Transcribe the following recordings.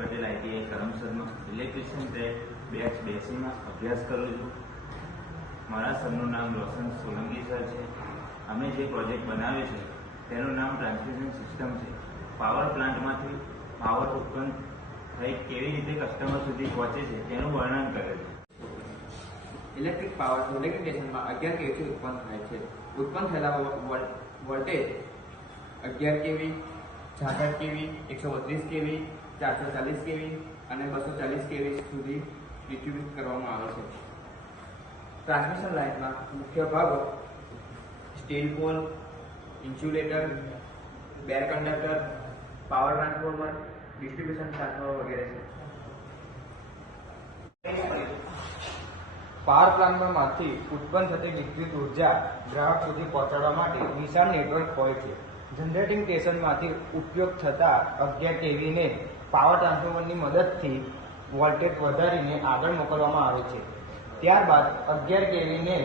Patel ITI કરમસદમાં electrician trade batch 82માં અભ્યાસ કરું છું. મારા સરનું નામ રોશન સોલંકી સર છે. અમે જે પ્રોજેક્ટ બનાવ્યો છે તેનું નામ ટ્રાન્સમિશન સિસ્ટમ છે. પાવર પ્લાન્ટમાંથી પાવર ઉત્પન્ન થઈ કેવી રીતે કસ્ટમર સુધી પહોંચે છે તેનું વર્ણન કરે છે. ઇલેક્ટ્રિક પાવર સોલેરિંગ સ્ટેશનમાં 11 kVથી ઉત્પન્ન થાય છે. ઉત્પન્ન થયેલા voltage 11 kV, 66 kV, 132 kV, 440 kV અને 240 kV સુધી ડિસ્ટ્રીબ્યુટ કરવામાં આવે છે. ટ્રાન્સમિશન લાઇનમાં મુખ્ય ભાગો steel pole, insulator, bare conductor, power transformer, distribution transformer વગેરે છે. પાવર પ્લાન્ટમાંથી ઉત્પન્ન થતી વિદ્યુત ઉર્જા ગ્રાહક સુધી પહોંચાડવા માટે વિશાળ નેટવર્ક હોય છે. જનરેટિંગ સ્ટેશનમાંથી ઉપયોગ થતા 11 kVને પાવર ટ્રાન્સફોર્મરની મદદથી વોલ્ટેજ વધારીને આગળ મોકલવામાં આવે છે. ત્યારબાદ 11 kVને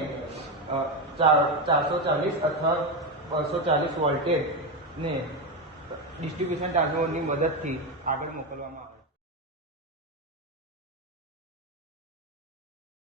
440 અથવા 240 વોલ્ટેજને ડિસ્ટ્રીબ્યુશન ટ્રાન્સફોર્મરની મદદથી આગળ મોકલવામાં આવે છે.